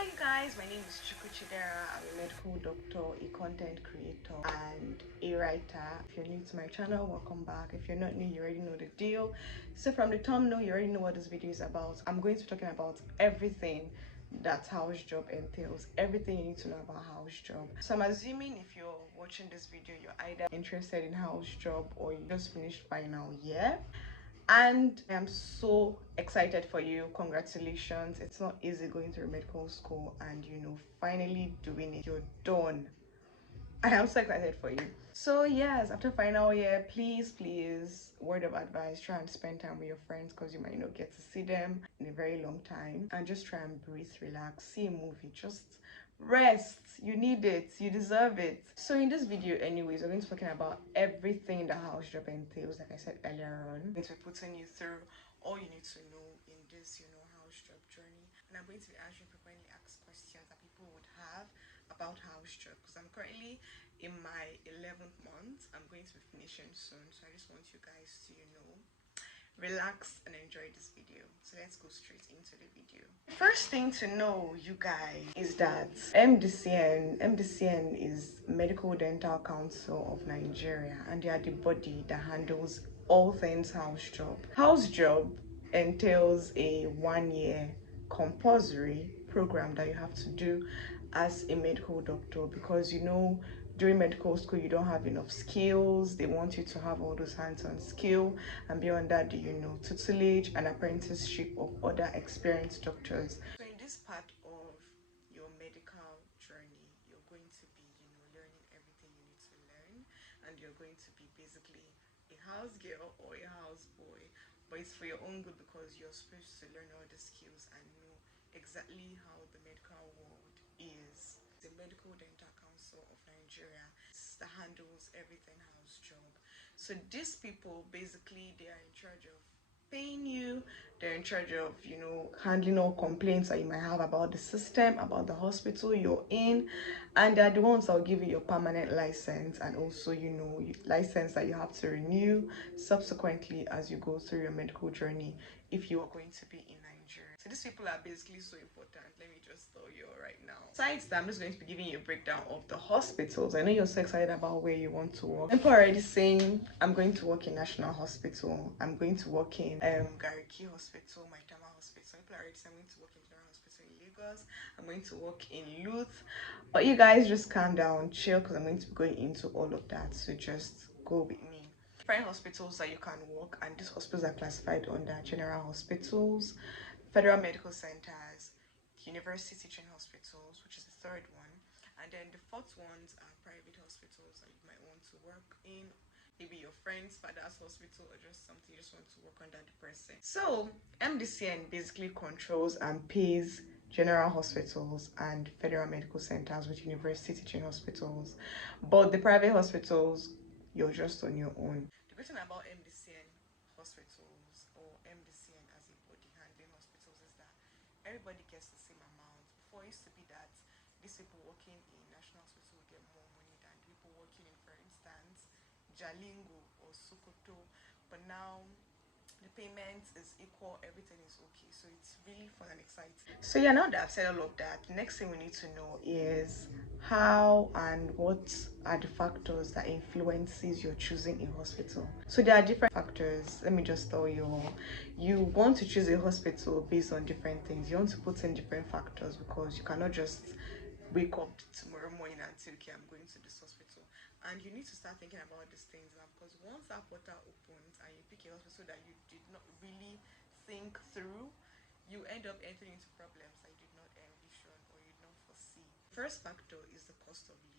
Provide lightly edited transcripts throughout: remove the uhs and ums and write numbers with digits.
Hi guys, my name is Chidera. I'm a medical doctor, a content creator, and a writer. If you're new to my channel, welcome back. If you're not new, you already know the deal. So from the thumbnail, you already know what this video is about. I'm going to be talking about everything that house job entails, everything you need to know about house job. So I'm assuming if you're watching this video, you're either interested in house job or you just finished final year, and I'm so excited for you. Congratulations. It's not easy going through medical school and finally doing it. You're done. I am so excited for you. So yes, after final year, please, word of advice, try and spend time with your friends because you might not get to see them in a very long time, and just try and breathe, relax, see a movie, just rest. You need it, you deserve it. So in this video anyways, we're going to be talking about everything that house job entails. Like I said earlier on, I'm going to be putting you through all you need to know in this house job journey, and I'm going to be answering frequently asked questions that people would have about house job, because I'm currently in my 11th month. I'm going to be finishing soon, so I just want you guys to relax and enjoy this video. So let's go straight into the video. First thing to know, you guys, is that MDCN is Medical Dental Council of Nigeria, and they are the body that handles all things house job. House job entails a 1-year compulsory program that you have to do as a medical doctor, because during medical school you don't have enough skills. They want you to have all those hands-on skill, and beyond that, tutelage and apprenticeship of other experienced doctors. So in this part of your medical journey, you're going to be learning everything you need to learn, and you're going to be basically a house girl or a house boy, but it's for your own good, because you're supposed to learn all the skills and know exactly how the medical world is. The Medical Dental Council of Nigeria that handles everything house job. So these people, basically, they are in charge of paying you. They're in charge of handling all complaints that you might have about the system, about the hospital you're in, and they're the ones that will give you your permanent license, and also license that you have to renew subsequently as you go through your medical journey if you are going to be in Nigeria. So these people are basically so important. Let me just tell you right now. Besides that, I'm just going to be giving you a breakdown of the hospitals. I know you're so excited about where you want to work. People are already saying I'm going to work in National Hospital, I'm going to work in Gariki Hospital, Maitama Hospital. People are already saying I'm going to work in General Hospital in Lagos, I'm going to work in Luth. But you guys just calm down, chill, because I'm going to be going into all of that. So just go with me. Different hospitals that you can work, and these hospitals are classified under general hospitals, federal medical centers, university teaching hospitals, which is the third one, and then the fourth ones are private hospitals that you might want to work in, maybe your friend's father's hospital, or just something you just want to work under the person. So MDCN basically controls and pays general hospitals and federal medical centers with university teaching hospitals, but the private hospitals, you're just on your own. The good thing about MDCN hospitals, or MDCN as a body handling hospitals, is that everybody gets the same amount. Before, it used to be that these people working in National Hospital will get more money than people working in, for instance, Jalingo or Sokoto, but now the payment is equal, everything is okay, so it's really fun and exciting. So yeah, now that I've said all of that, the next thing we need to know is how and what are the factors that influences your choosing a hospital. So there are different factors. Let me just tell you, you want to choose a hospital based on different things. You want to put in different factors, because you cannot just wake up tomorrow morning and say, okay, I'm going to this hospital. And you need to start thinking about these things now, because once that portal opens and you pick a hospital that you did not really think through, you end up entering into problems that you did not envision or you did not foresee. First factor is the cost of living.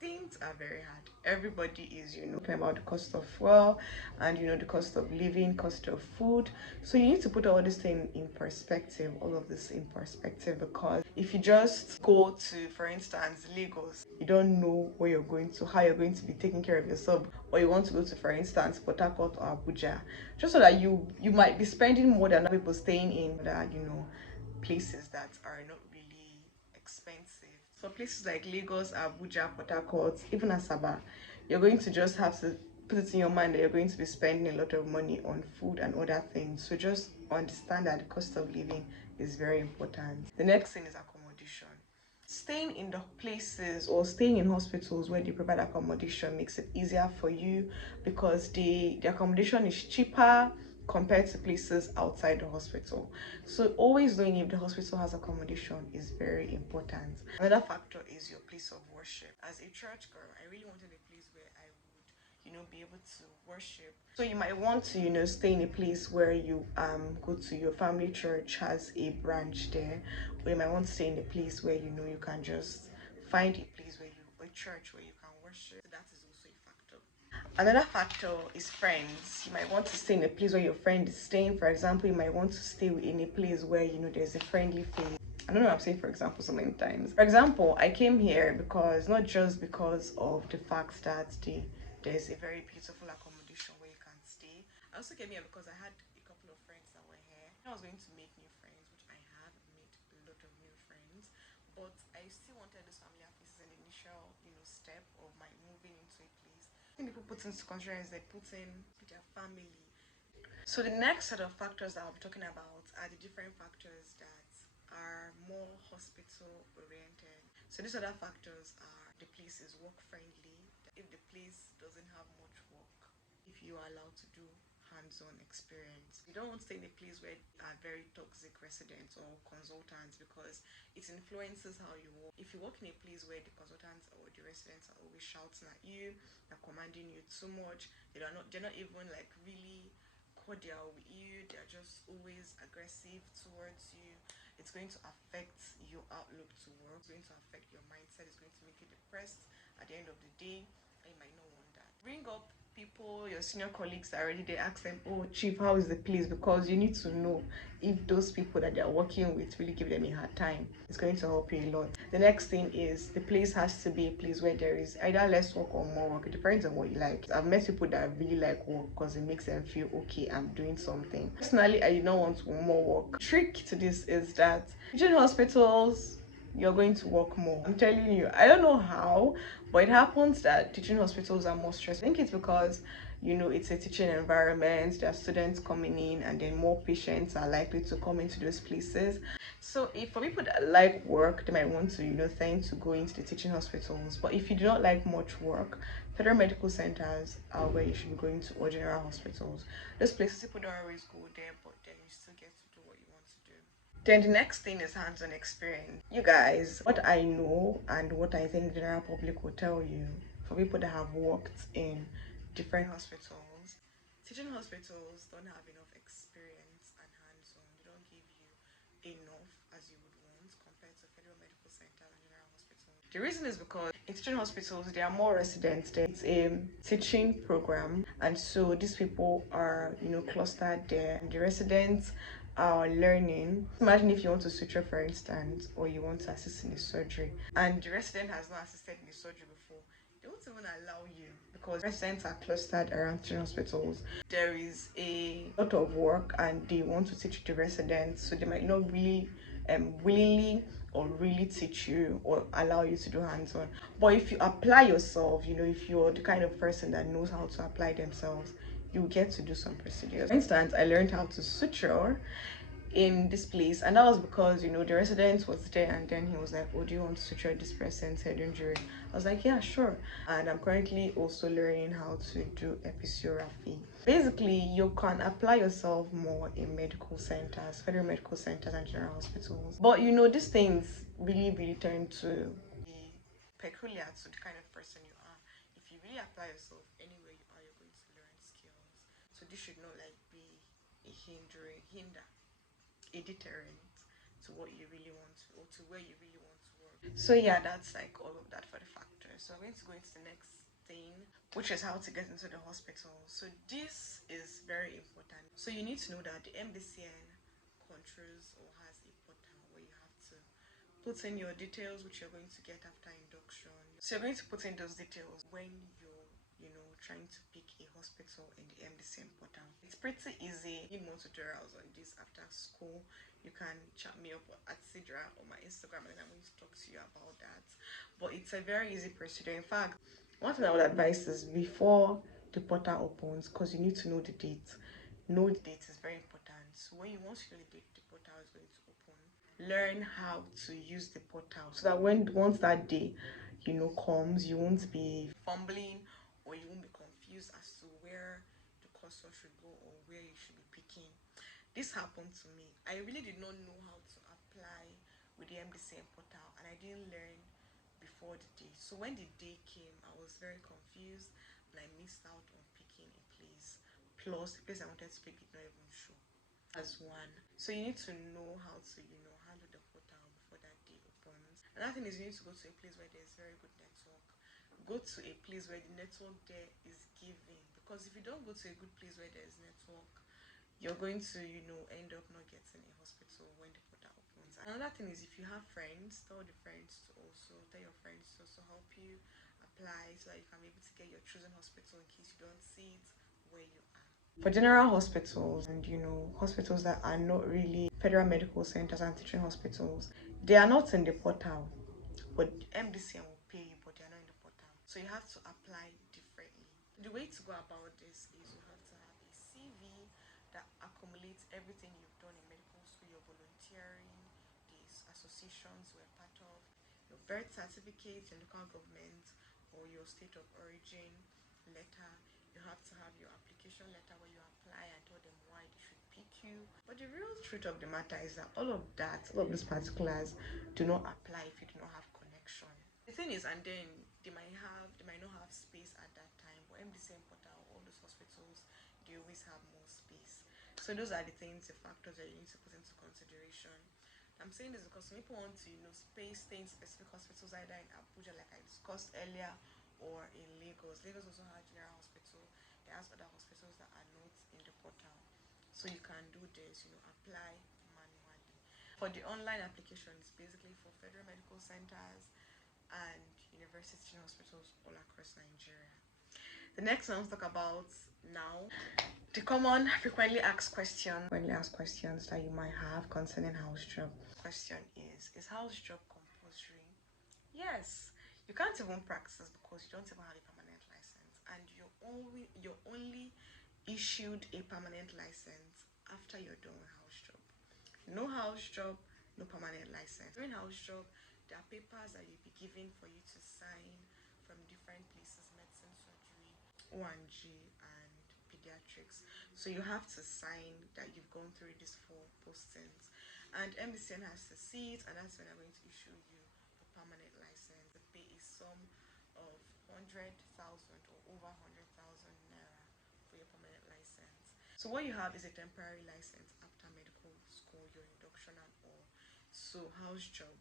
Things are very hard. Everybody is talking about the cost of fuel, and the cost of living, cost of food. So you need to put all this thing in perspective, all of this in perspective, because if you just go to, for instance, Lagos, you don't know where you're going to, how you're going to be taking care of yourself, or you want to go to, for instance, Port Harcourt or Abuja, just so that you might be spending more than people staying in that places that are not really expensive. For places like Lagos, Abuja, Port Harcourt, even Asaba, you're going to just have to put it in your mind that you're going to be spending a lot of money on food and other things. So just understand that the cost of living is very important. The next thing is accommodation. accommodation. Staying in the places or staying in hospitals where they provide accommodation makes it easier for you because the accommodation is cheaper compared to places outside the hospital. So always knowing if the hospital has accommodation is very important. Another factor is your place of worship. As a church girl, I really wanted a place where I would, be able to worship. So you might want to, stay in a place where you go to your family church has a branch there, or you might want to stay in a place where you can just find a place where a church where you can worship. So that is also a factor. Another factor is friends. You might want to stay in a place where your friend is staying. For example, you might want to stay in a place where there's a friendly face. I don't know, I've said for example so many times. For example, I came here because not just because of the fact that there's a very beautiful accommodation where you can stay. I also came here because I had a couple of friends that were here. I was going to make new friends, which I have made a lot of new friends. But I still wanted this family at least as an initial, step of my moving into a place. I think people put into consideration is they put in their family. So the next set of factors that I'll be talking about are the different factors that are more hospital oriented. So these other factors are the place is work friendly. If the place doesn't have much work, if you are allowed to do hands-on experience. You don't want to stay in a place where are very toxic residents or consultants because it influences how you work. If you work in a place where the consultants or the residents are always shouting at you, they're commanding you too much, they're not even like really cordial with you, they're just always aggressive towards you, it's going to affect your outlook to work, it's going to affect your mindset, it's going to make you depressed at the end of the day, and you might not want that. Bring up people, your senior colleagues are already there, ask them, oh chief, how is the place? Because you need to know if those people that they're working with really give them a hard time. It's going to help you a lot. The next thing is the place has to be a place where there is either less work or more work. It depends on what you like. I've met people that really like work because it makes them feel okay, I'm doing something. Personally, I do not want more work. The trick to this is that teaching hospitals, you're going to work more. I'm telling you, I don't know how, but it happens that teaching hospitals are more stressful. I think it's because it's a teaching environment, there are students coming in, and then more patients are likely to come into those places. So if for people that like work, they might want to tend to go into the teaching hospitals. But if you do not like much work, federal medical centers are where you should be going to, or general hospitals. Those places people don't always go there, but then you still get to do what you want to do. Then the next thing is hands-on experience. You guys, what I know and what I think the general public will tell you, for people that have worked in different hospitals, teaching hospitals don't have enough experience and hands-on. They don't give you enough as you would want compared to federal medical center and general hospital. The reason is because in teaching hospitals there are more residents there. It's a teaching program, and so these people are clustered there, and the residents are learning. Imagine if you want to suture, for instance, or you want to assist in a surgery, and the resident has not assisted in the surgery before, they won't even allow you because residents are clustered around teaching hospitals. There is a lot of work and they want to teach the residents, so they might not really willingly or really teach you or allow you to do hands-on. But if you apply yourself, if you're the kind of person that knows how to apply themselves, you get to do some procedures. For instance, I learned how to suture in this place, and that was because the resident was there, and then he was like, oh, do you want to suture this person's head injury? I was like, yeah, sure. And I'm currently also learning how to do episuraphy. Basically, you can apply yourself more in medical centers, federal medical centers and general hospitals, but these things really tend to be peculiar to the kind of person you are. If you really apply yourself anywhere you are, you're going to learn skills. So this should not like be a hinder, a deterrent to what you really want to, or to where you really want to work. So yeah, that's like all of that for the factors. So I'm going to go into the next thing, which is how to get into the hospital. So this is very important. So you need to know that the MDCN controls or has a portal where you have to put in your details which you're going to get after induction. So you're going to put in those details when you're trying to pick a hospital in the MDCN portal. It's pretty easy. Need more tutorials on this after school, you can chat me up at Sidra or my Instagram, and I'm going to talk to you about that. But it's a very easy procedure. In fact, one thing I would advise is before the portal opens, because you need to know the date. Know the date is very important. So when you want to know the date the portal is going to open, learn how to use the portal, so that once that day comes, you won't be fumbling, or you won't be confused as to where the cursor should go or where you should be picking. This happened to me. I really did not know how to apply with the MDCN portal, and I didn't learn before the day. So when the day came, I was very confused, and I missed out on picking a place. Plus, the place I wanted to pick did not even show as one. So you need to know how to, handle the portal before that day opens. Another thing is you need to go to a place where there's very good network. Go to a place where the network there is giving. Because if you don't go to a good place where there's network, you're going to, end up not getting a hospital when the portal opens. Another thing is if you have friends, tell your friends to also help you apply, so that you can be able to get your chosen hospital in case you don't see it where you are. For general hospitals and hospitals that are not really federal medical centers and teaching hospitals, they are not in the portal, but MDCN will pay you, but they are not in the portal, so you have to apply differently. The way to go about this is you have to have a CV that accumulates everything you've done in medical school, your volunteering, these associations you were part of, your birth certificate, your local government or your state of origin letter. You have to have your application letter where you apply and tell them why they should pick you. But the real truth of the matter is that all of these particulars do not apply if you do not have connection. The thing is, and then they might not have space at that time, but MDCN portal, all those hospitals, they always have more space. So those are the factors that you need to put into consideration. I'm saying this because some people want to, stay in specific hospitals, either in Abuja, like I discussed earlier, or in Lagos. Lagos also has general hospital. It has other hospitals that are not in the portal. So you can do this, apply manually. For the online application, it's basically for federal medical centers and university hospitals all across Nigeria. The next one I want to talk about now, the common frequently asked questions that you might have concerning house job. Question is house job compulsory? Yes. You can't even practice because you don't even have a permanent license, and you're only issued a permanent license after you're done with house job. No house job, no permanent license. During house job, there are papers that you'll be given for you to sign from different places: medicine, surgery, O&G, and pediatrics. So you have to sign that you've gone through these 4 postings, and MDCN has to see it, and that's when they're going to issue you a permanent license. The pay is sum of 100,000 or over 100,000 naira for your permanent license. So what you have is a temporary license after medical school, your induction and all. So house job,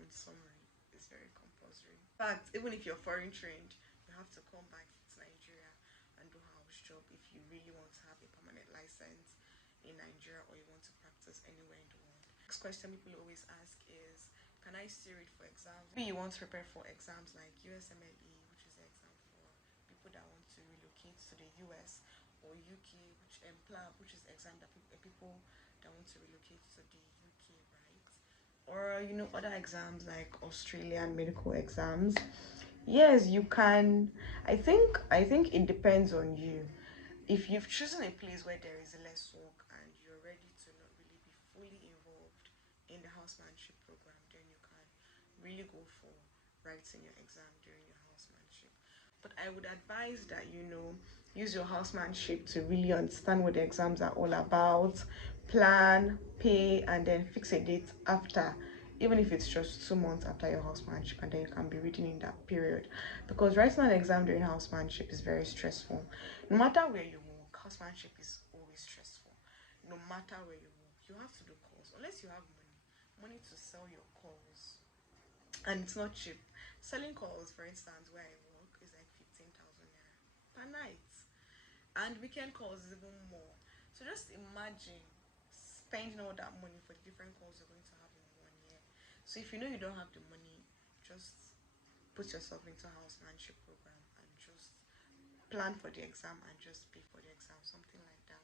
in summary, is very compulsory. In fact, even if you're foreign trained, you have to come back to Nigeria and do house job if you really want to have a permanent license in Nigeria, or you want to practice anywhere in the world. Next question people always ask is, can I still read for exams? Maybe you want to prepare for exams like USMLE, which is the exam for people that want to relocate to the US, or UK, which PLAB, which is the exam that people that want to relocate to the UK, right? Or other exams like Australian medical exams. Yes, you can. I think it depends on you. If you've chosen a place where there is less work and you're ready to not really be fully involved in the housemanship program, then you can really go for writing your exam during your housemanship. But I would advise that use your housemanship to really understand what the exams are all about, plan, pay, and then fix a date after, even if it's just 2 months after your housemanship, and then you can be reading in that period. Because writing an exam during housemanship is very stressful. No matter where you work, housemanship is always stressful. No matter where you work, you have to do calls unless you have money to sell your calls, and it's not cheap. Selling calls, for instance, where I work, is like 15,000 naira per night, and weekend calls is even more. So just imagine spending all that money for the different calls you're going to have in 1 year. So if you know you don't have the money, just put yourself into a housemanship program and just plan for the exam and just pay for the exam, something like that.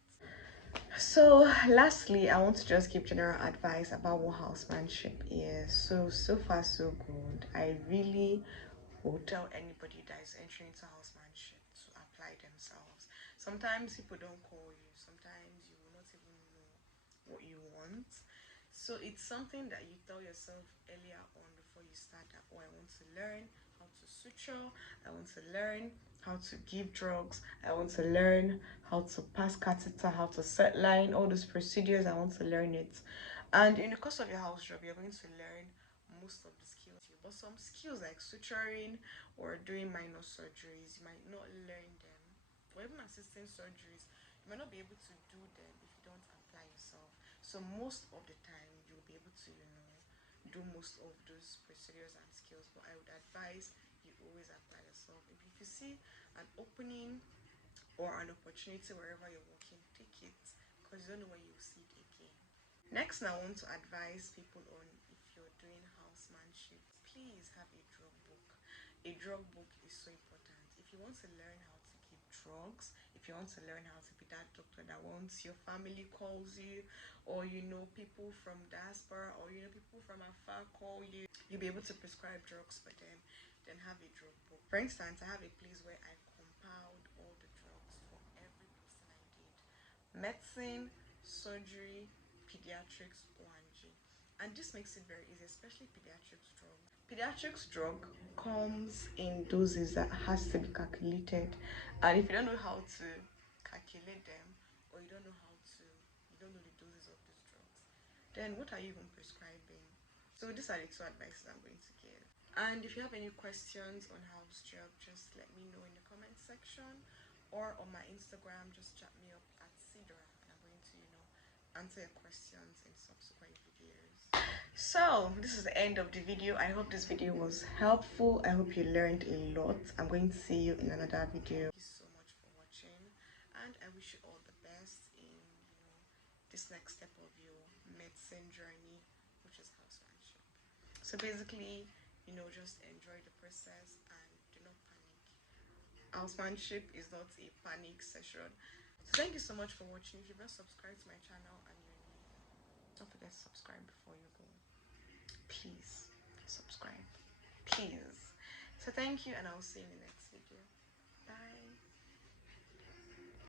So lastly, I want to just give general advice about what housemanship is. So far so good. I really will tell anybody that is entering into housemanship to apply themselves. Sometimes people don't call you, sometimes you will not even know what you want. So it's something that you tell yourself earlier on before you start that, oh, I want to learn how to suture, I want to learn how to give drugs, I want to learn how to pass catheter, how to set line, all those procedures, I want to learn it. And in the course of your house job, you're going to learn most of the skills, but some skills like suturing or doing minor surgeries, you might not learn them, or even assisting surgeries, you might not be able to do them if you don't apply yourself. So most of the time you'll be able to, do most of those procedures and skills, but I would advise you always apply yourself. If you see an opening or an opportunity wherever you're working, take it, because you don't know when you'll see it again. Next, I want to advise people on, if you're doing housemanship, please have a drug book. A drug book is so important. If you want to learn how to give drugs, if you want to learn how to be that doctor that once your family calls you, or people from diaspora, or people from afar call you, you'll be able to prescribe drugs for them, then have a drug book. For instance, I have a place where I compiled all the drugs for every person I did: medicine, surgery, pediatrics, O&G. And this makes it very easy, especially pediatrics drug. Pediatrics drug comes in doses that has to be calculated, and if you don't know how to calculate them, or you don't know the doses of these drugs, then what are you even prescribing? So these are the two advices I'm going to give. And if you have any questions on house job, just let me know in the comment section, or on my Instagram, just chat me up at Sidra, and I'm going to, answer your questions in subsequent videos. So this is the end of the video. I hope this video was helpful. I hope you learned a lot. I'm going to see you in another video. Thank you so much for watching, and I wish you all the best in this next step of your medicine journey, which is housemanship. So basically, just enjoy the process and do not panic. Housemanship is not a panic session. So thank you so much for watching. If you've not subscribed to my channel and you're new, don't forget to subscribe before you go. Please subscribe. Please. So thank you, and I'll see you in the next video. Bye.